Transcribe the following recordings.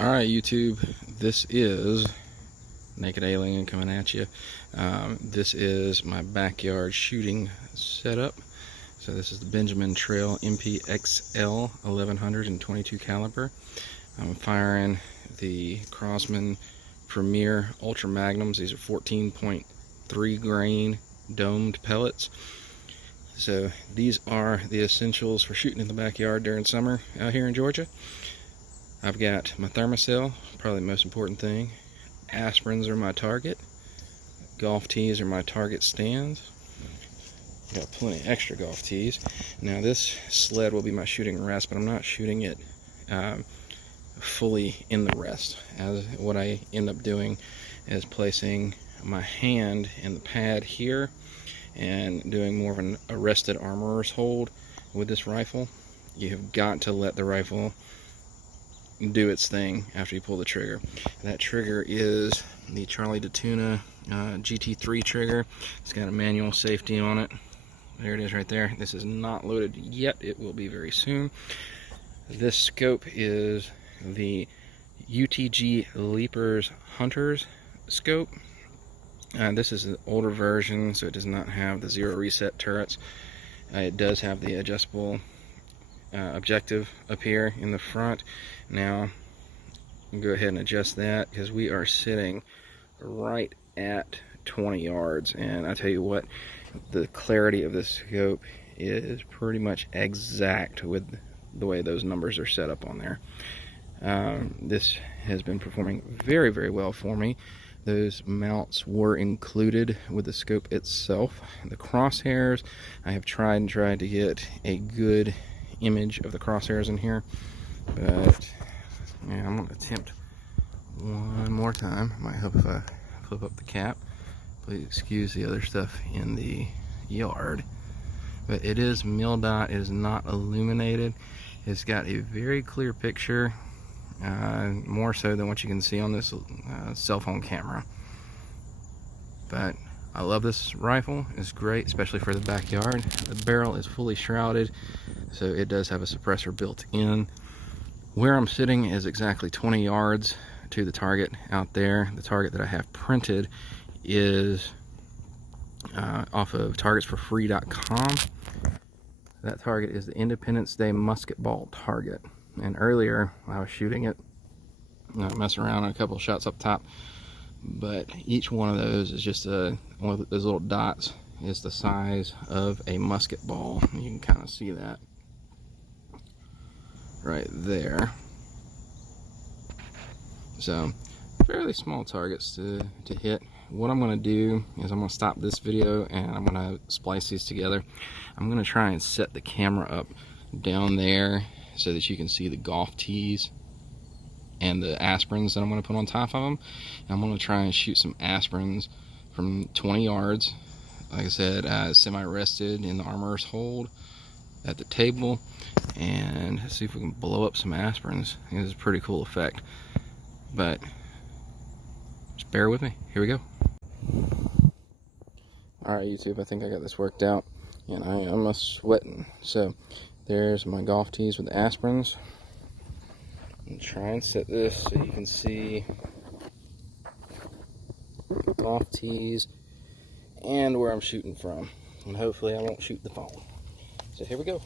Alright, YouTube, this is Naked Alien coming at you. This is my backyard shooting setup. So this is the Benjamin Trail MPXL 1122 caliber. I'm firing the Crosman Premier Ultra Magnums. These are 14.3 grain domed pellets. So these are the essentials for shooting in the backyard during summer out here in Georgia. I've got my thermocell, probably the most important thing. Aspirins are my target. Golf tees are my target stands. Got plenty of extra golf tees. Now this sled will be my shooting rest, but I'm not shooting it fully in the rest. As what I end up doing is placing my hand in the pad here and doing more of an arrested armorer's hold with this rifle. You have got to let the rifle do its thing after you pull the trigger. That trigger is the Charlie to Tuna GT3 trigger. It's got a manual safety on it. There it is right there. This is not loaded yet. It will be very soon. This scope is the UTG Leapers Hunters scope. This is an older version, so it does not have the zero reset turrets. It does have the adjustable objective up here in the front. Now I'll go ahead and adjust that because we are sitting right at 20 yards, and I tell you what, the clarity of this scope is pretty much exact with the way those numbers are set up on there. This has been performing very, very well for me. Those mounts were included with the scope itself. The crosshairs, I have tried to get a good image of the crosshairs in here, but yeah, I'm gonna attempt one more time. Might help if I flip up the cap. Please excuse the other stuff in the yard, but it is MilDOT. It is not illuminated. It's got a very clear picture, more so than what you can see on this cell phone camera. But I love this rifle. It's great, especially for the backyard. The barrel is fully shrouded, so it does have a suppressor built in. Where I'm sitting is exactly 20 yards to the target out there. The target that I have printed is off of targetsforfree.com. That target is the Independence Day musket ball target. And earlier I was shooting it, messing around on a couple of shots up top, but each one of those is just one of those little dots is the size of a musket ball. You can kind of see that right there. So fairly small targets to hit. What I'm going to do is I'm going to stop this video and I'm going to splice these together. I'm going to try and set the camera up down there so that you can see the golf tees and the aspirins that I'm going to put on top of them. And I'm going to try and shoot some aspirins from 20 yards. Like I said, semi-rested in the armorer's hold at the table, and see if we can blow up some aspirins. This is a pretty cool effect, but just bear with me. Here we go. Alright, YouTube, I think I got this worked out, and I am sweating. So there's my golf tees with the aspirins. And try and set this so you can see the golf tees and where I'm shooting from, and hopefully I won't shoot the phone. So here we go.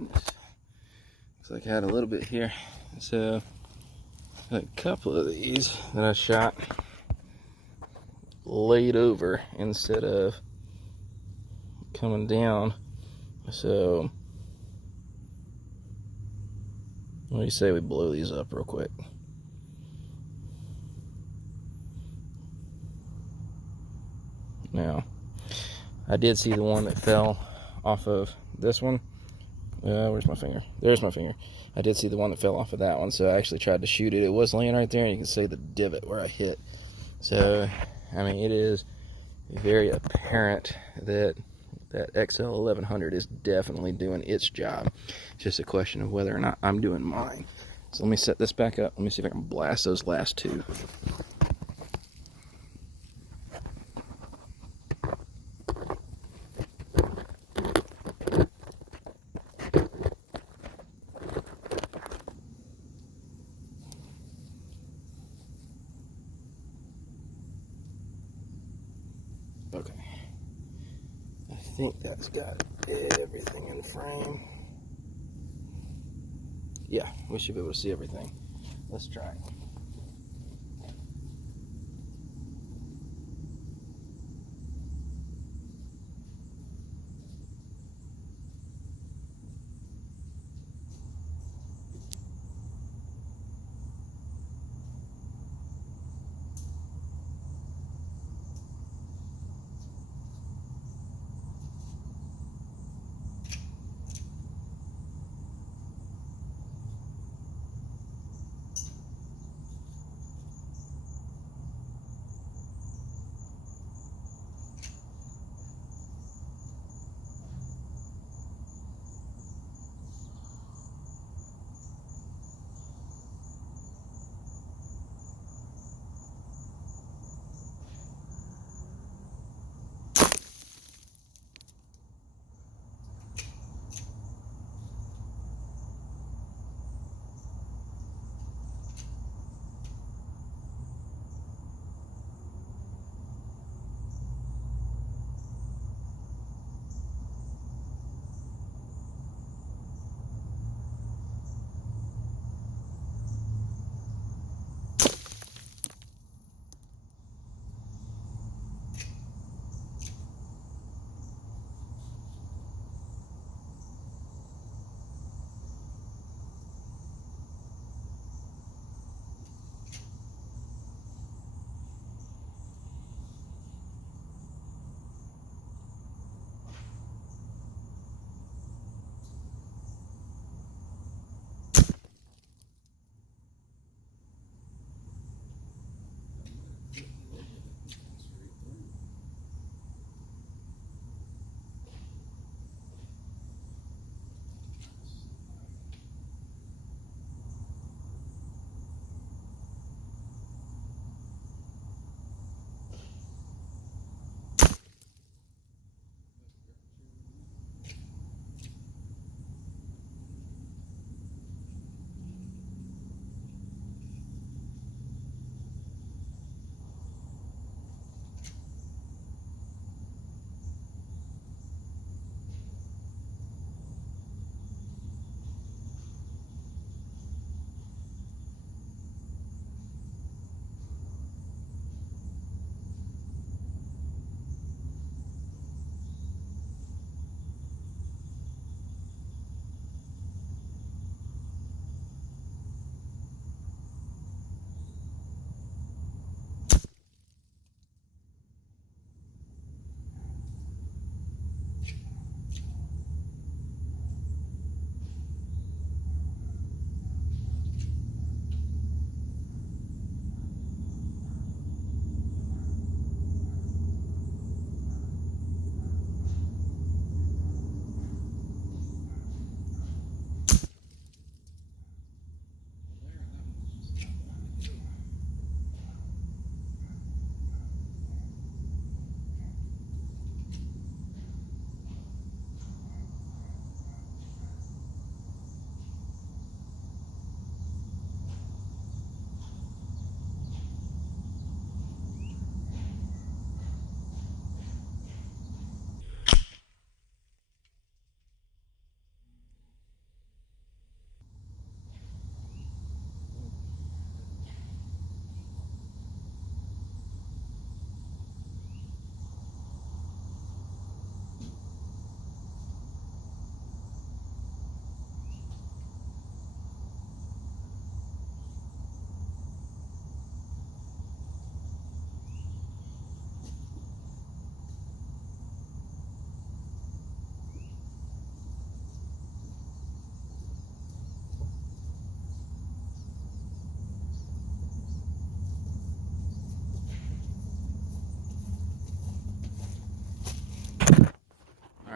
goodness. Looks like I had a little bit here. So, a couple of these that I shot laid over instead of coming down. So, what do you say we blow these up real quick? Now, I did see the one that fell off of this one. Where's my finger? There's my finger. I did see the one that fell off of that one, so I actually tried to shoot it. It was laying right there, and you can see the divot where I hit. So, I mean, it is very apparent that that XL 1100 is definitely doing its job. It's just a question of whether or not I'm doing mine. So let me set this back up. Let me see if I can blast those last two. Okay. I think that's got everything in the frame. Yeah, we should be able to see everything. Let's try it.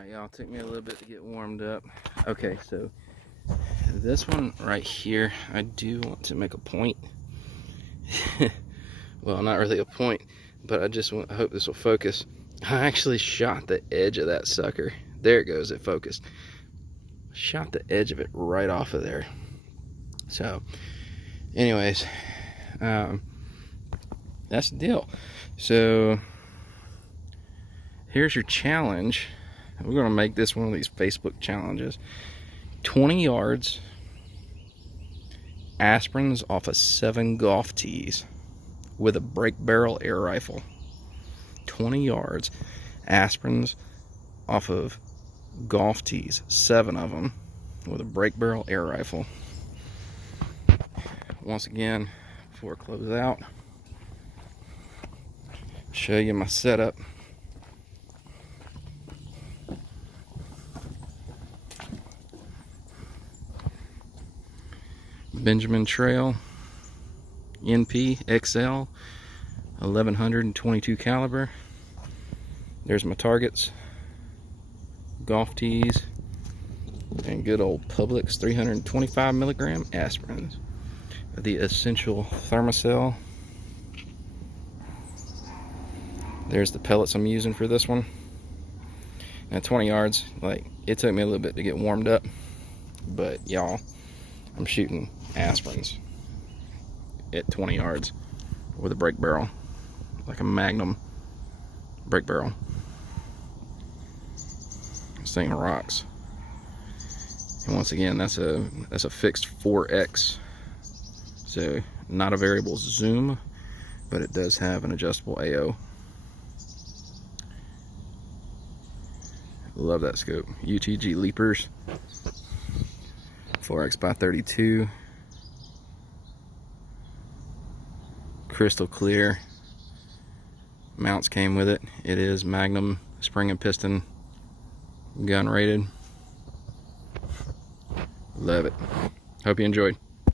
Alright, y'all, it took me a little bit to get warmed up. Okay, so this one right here, I do want to make a point. Well, not really a point, but I hope this will focus. I actually shot the edge of that sucker. There it goes, it focused. Shot the edge of it right off of there. So, anyways, that's the deal. So, here's your challenge. We're going to make this one of these Facebook challenges. 20 yards, aspirins off of 7 golf tees with a break barrel air rifle. 20 yards, aspirins off of golf tees, 7 of them, with a break barrel air rifle. Once again, before I close out, show you my setup. Benjamin Trail NP XL 1122 caliber. There's my targets, golf tees, and good old Publix 325 milligram aspirins. The essential thermocell. There's the pellets I'm using for this one. Now 20 yards, like, it took me a little bit to get warmed up, but y'all, I'm shooting aspirins at 20 yards with a break barrel, like a Magnum break barrel. This thing rocks. And once again, that's a fixed 4x, so not a variable zoom, but it does have an adjustable AO. Love that scope. UTG Leapers 4x by 32, crystal clear. Mounts came with it. It is Magnum spring and piston gun rated. Love it. Hope you enjoyed.